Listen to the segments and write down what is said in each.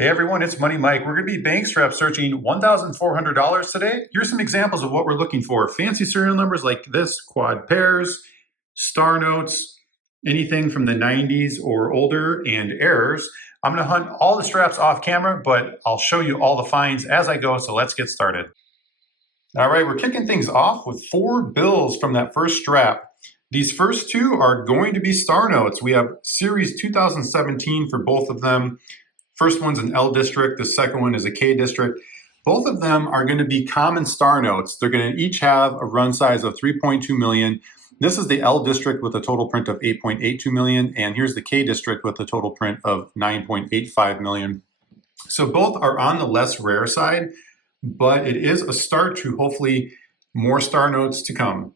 Hey everyone, it's Money Mike. We're going to be bank strap searching $1,400 today. Here's some examples of what we're looking for. Fancy serial numbers like this, quad pairs, star notes, anything from the 90s or older, and errors. I'm going to hunt all the straps off camera, but I'll show you all the finds as I go, so let's get started. All right, we're kicking things off with 4 bills from that first strap. These first 2 are going to be star notes. We have series 2017 for both of them. First one's an L district, the second one is a K district. Both of them are going to be common star notes. They're going to each have a run size of 3.2 million. This is the L district with a total print of 8.82 million, and here's the K district with a total print of 9.85 million. So both are on the less rare side, but it is a start to hopefully more star notes to come.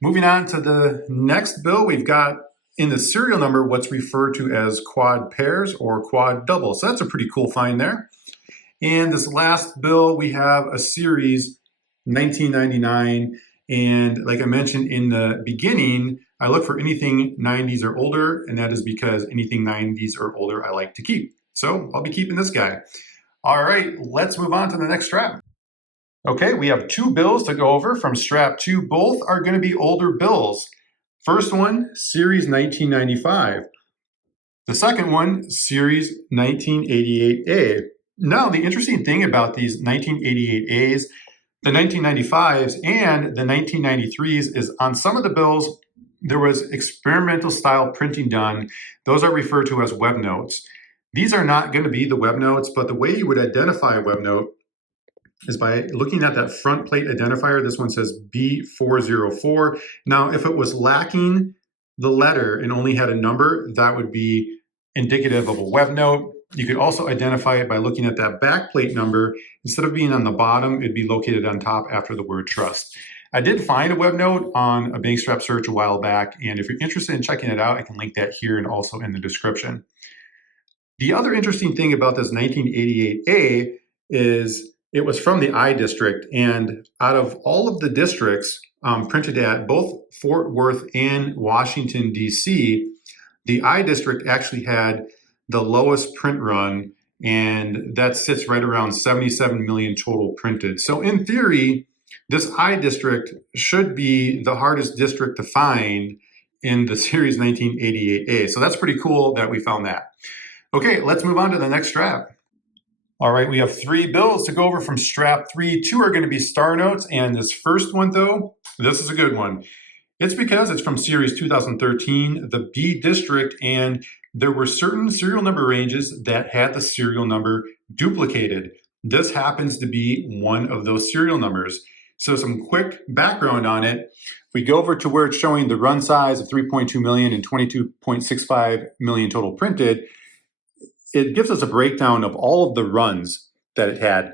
Moving on to the next bill, we've got in the serial number what's referred to as quad pairs or quad doubles. So that's a pretty cool find there. And this last bill, we have a series 1999. And like I mentioned in the beginning, I look for anything 90s or older, and that is because anything 90s or older I like to keep. So I'll be keeping this guy. All right, let's move on to the next strap. Okay, we have 2 bills to go over from strap 2. Both are going to be older bills. First one, series 1995. The second one, series 1988A. Now, the interesting thing about these 1988As, the 1995s, and the 1993s is on some of the bills, there was experimental style printing done. Those are referred to as web notes. These are not going to be the web notes, but the way you would identify a web note is by looking at that front plate identifier. This one says B404. Now, if it was lacking the letter and only had a number, that would be indicative of a web note. You could also identify it by looking at that back plate number. Instead of being on the bottom, it'd be located on top after the word trust. I did find a web note on a bank strap search a while back, and if you're interested in checking it out, I can link that here and also in the description. The other interesting thing about this 1988A is it was from the I district, and out of all of the districts printed at both Fort Worth and Washington, D.C., the I district actually had the lowest print run, and that sits right around 77 million total printed. So in theory, this I district should be the hardest district to find in the series 1988A. So that's pretty cool that we found that. Okay, let's move on to the next strap. All right, we have 3 bills to go over from strap 3. 2 are going to be star notes, and this first one, though, this is a good one. It's because it's from series 2013, the B district, and there were certain serial number ranges that had the serial number duplicated. This happens to be one of those serial numbers. So some quick background on it. We go over to where it's showing the run size of 3.2 million and 22.65 million total printed. It gives us a breakdown of all of the runs that it had.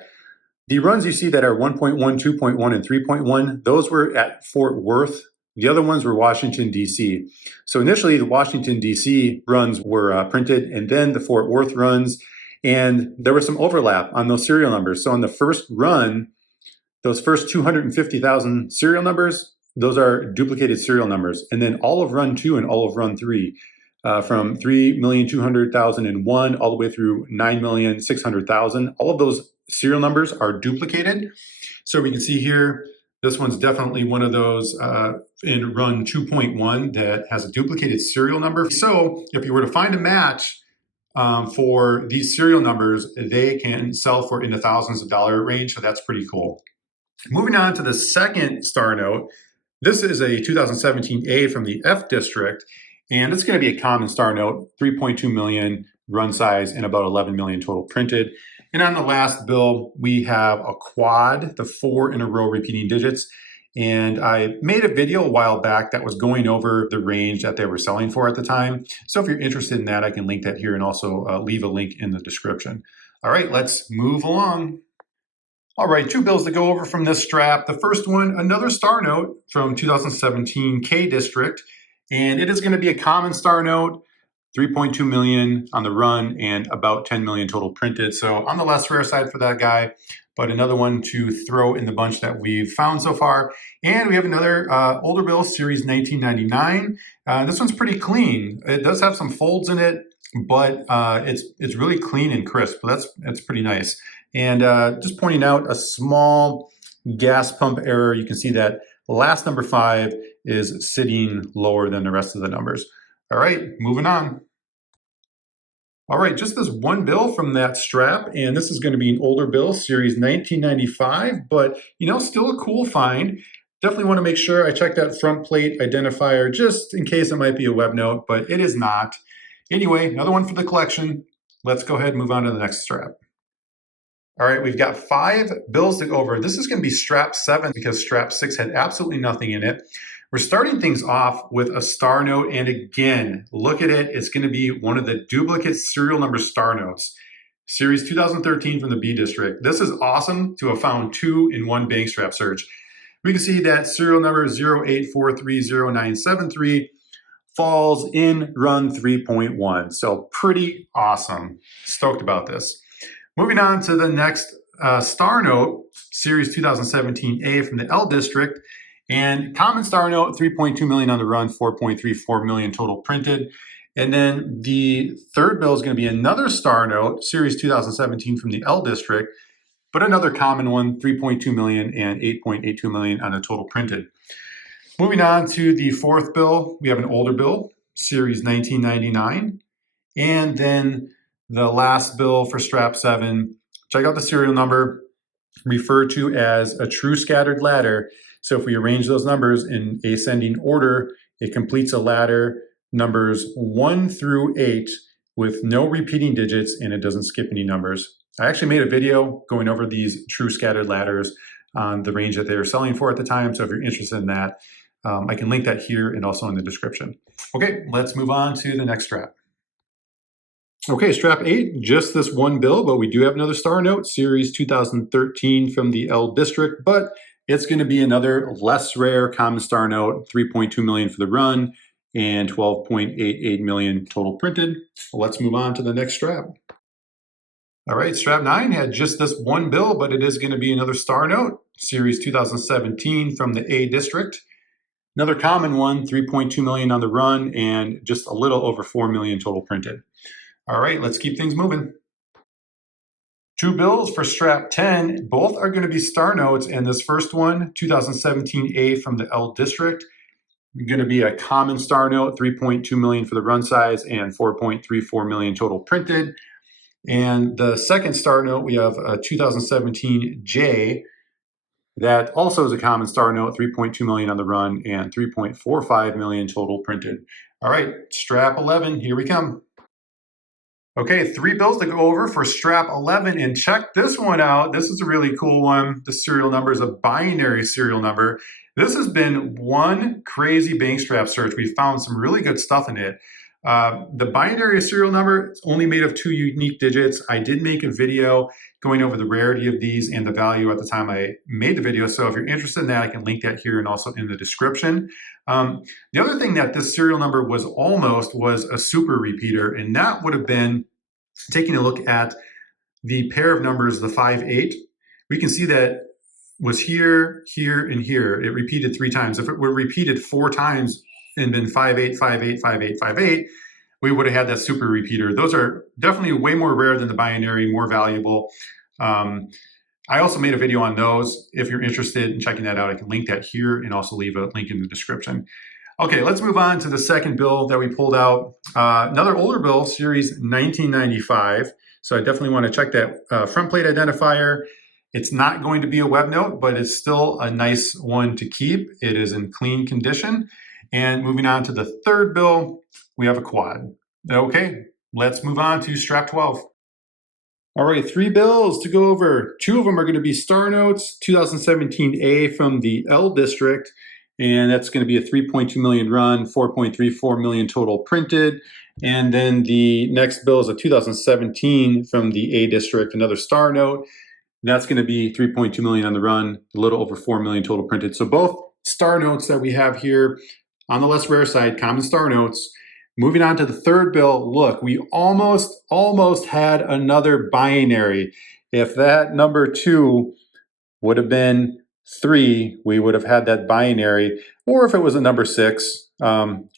The runs you see that are 1.1, 2.1, and 3.1, those were at Fort Worth. The other ones were Washington, D.C. So initially, the Washington, D.C. runs were printed, and then the Fort Worth runs, and there was some overlap on those serial numbers. So on the first run, those first 250,000 serial numbers, those are duplicated serial numbers. And then all of run 2 and all of run 3, from 3,200,001 all the way through 9,600,000. All of those serial numbers are duplicated. So we can see here, this one's definitely one of those in run 2.1 that has a duplicated serial number. So if you were to find a match for these serial numbers, they can sell for in the thousands of dollar range. So that's pretty cool. Moving on to the second star note, this is a 2017A from the F district. And it's going to be a common star note, 3.2 million run size and about 11 million total printed. And on the last bill, we have a quad, the 4 in a row repeating digits. And I made a video a while back that was going over the range that they were selling for at the time. So if you're interested in that, I can link that here and also leave a link in the description. All right, let's move along. All right, 2 bills to go over from this strap. The first one, another star note from 2017 K district. And it is going to be a common star note, 3.2 million on the run and about 10 million total printed. So on the less rare side for that guy, but another one to throw in the bunch that we've found so far. And we have another older bill, series 1999. This one's pretty clean. It does have some folds in it. but it's really clean and crisp. That's pretty nice. And just pointing out a small gas pump error. You can see that last number 5 is sitting lower than the rest of the numbers. All right, moving on. All right, just this one bill from that strap, and this is going to be an older bill, series 1995, but still a cool find. Definitely want to make sure I check that front plate identifier just in case it might be a web note, but it is not. Anyway, another one for the collection. Let's go ahead and move on to the next strap. All right, we've got 5 bills to go over. This is going to be strap 7 because strap 6 had absolutely nothing in it. We're starting things off with a star note, and again, look at it. It's going to be one of the duplicate serial number star notes. Series 2013 from the B District. This is awesome to have found 2 in one bank strap search. We can see that serial number 08430973 falls in run 3.1. So pretty awesome. Stoked about this. Moving on to the next star note, series 2017A from the L District. And common star note, 3.2 million on the run, 4.34 million total printed. And then the third bill is going to be another star note, series 2017 from the L District, but another common one, 3.2 million and 8.82 million on the total printed. Moving on to the fourth bill, we have an older bill, series 1999. And then the last bill for strap 7, check out the serial number, referred to as a true scattered ladder. So if we arrange those numbers in ascending order, it completes a ladder numbers 1 through 8 with no repeating digits, and it doesn't skip any numbers. I actually made a video going over these true scattered ladders on the range that they were selling for at the time. So if you're interested in that, I can link that here and also in the description. Okay, let's move on to the next strap. Okay, strap 8, just this one bill, but we do have another star note, series 2013 from the L District, but it's going to be another less rare common star note, 3.2 million for the run and 12.88 million total printed. Let's move on to the next strap. All right, strap 9 had just this one bill, but it is going to be another star note, series 2017 from the A District. Another common one, 3.2 million on the run and just a little over 4 million total printed. All right, let's keep things moving. 2 bills for strap 10. Both are going to be star notes, and this first one, 2017A from the L District, going to be a common star note, 3.2 million for the run size and 4.34 million total printed. And the second star note, we have a 2017J that also is a common star note, 3.2 million on the run and 3.45 million total printed. All right, strap 11, here we come. Okay, 3 bills to go over for strap 11, and check this one out. This is a really cool one. The serial number is a binary serial number. This has been one crazy bank strap search. We found some really good stuff in it. The binary serial number is only made of 2 unique digits. I did make a video going over the rarity of these and the value at the time I made the video. So if you're interested in that, I can link that here and also in the description. The other thing that this serial number was a super repeater, and that would have been taking a look at the pair of numbers, the 5, 8. We can see that was here, here, and here. It repeated 3 times. If it were repeated 4 times and been 5, 8, 5, 8, 5, 8, 5, 8, we would have had that super repeater. Those are definitely way more rare than the binary, more valuable. I also made a video on those. If you're interested in checking that out, I can link that here and also leave a link in the description. Okay, let's move on to the second bill that we pulled out. Another older bill, series 1995. So I definitely want to check that front plate identifier. It's not going to be a web note, but it's still a nice one to keep. It is in clean condition. And moving on to the third bill, we have a quad. Okay, let's move on to strap 12. All right, 3 bills to go over. 2 of them are going to be star notes, 2017A from the L District, and that's going to be a 3.2 million run, 4.34 million total printed. And then the next bill is a 2017 from the A District, another star note. That's going to be 3.2 million on the run, a little over 4 million total printed. So both star notes that we have here on the less rare side, common star notes. Moving on to the third bill, look, we almost had another binary. If that number 2 would have been 3, we would have had that binary. Or if it was a number 6,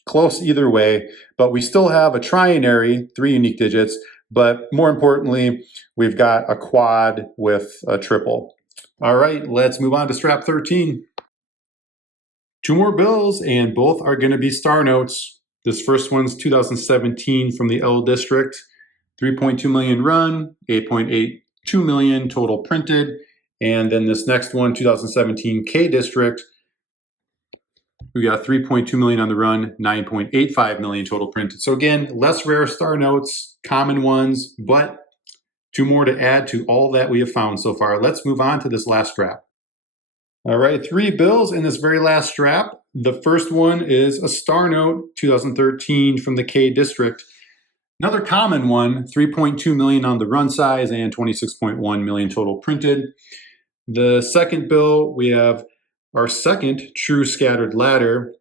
close either way, but we still have a trinary, 3 unique digits, but more importantly, we've got a quad with a triple. All right, let's move on to strap 13. 2 more bills, and both are going to be star notes. This first one's 2017 from the L district, 3.2 million run, 8.82 million total printed. And then this next one, 2017 K district, we got 3.2 million on the run, 9.85 million total printed. So again, less rare star notes, common ones, but 2 more to add to all that we have found so far. Let's move on to this last strap. All right, 3 bills in this very last strap. The first one is a star note, 2013 from the K district. Another common one, 3.2 million on the run size and 26.1 million total printed. The second bill, we have our second true scattered ladder.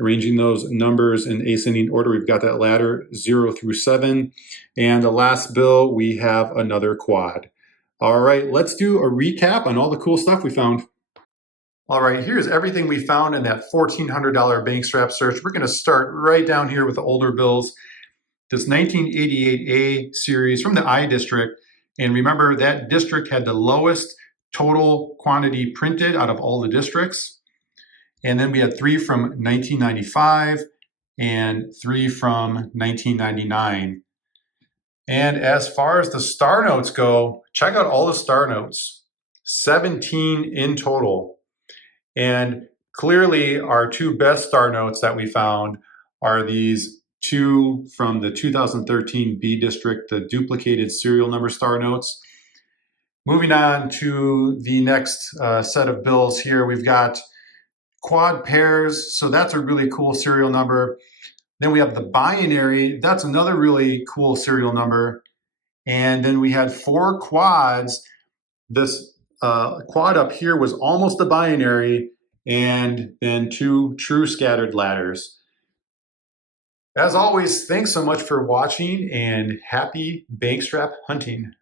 Arranging those numbers in ascending order, we've got that ladder 0 through 7. And the last bill, we have another quad. All right, let's do a recap on all the cool stuff we found. All right, here's everything we found in that $1,400 bank strap search. We're going to start right down here with the older bills. This 1988A series from the I district. And remember, that district had the lowest total quantity printed out of all the districts. And then we had 3 from 1995 and 3 from 1999. And as far as the star notes go, check out all the star notes. 17 in total. And clearly our 2 best star notes that we found are these 2 from the 2013 B district, the duplicated serial number star notes. Moving on to the next set of bills here, we've got quad pairs, so that's a really cool serial number. Then we have the binary, that's another really cool serial number. And then we had 4 quads. This quad up here was almost a binary, and then 2 true scattered ladders. As always, thanks so much for watching, and happy bank strap hunting.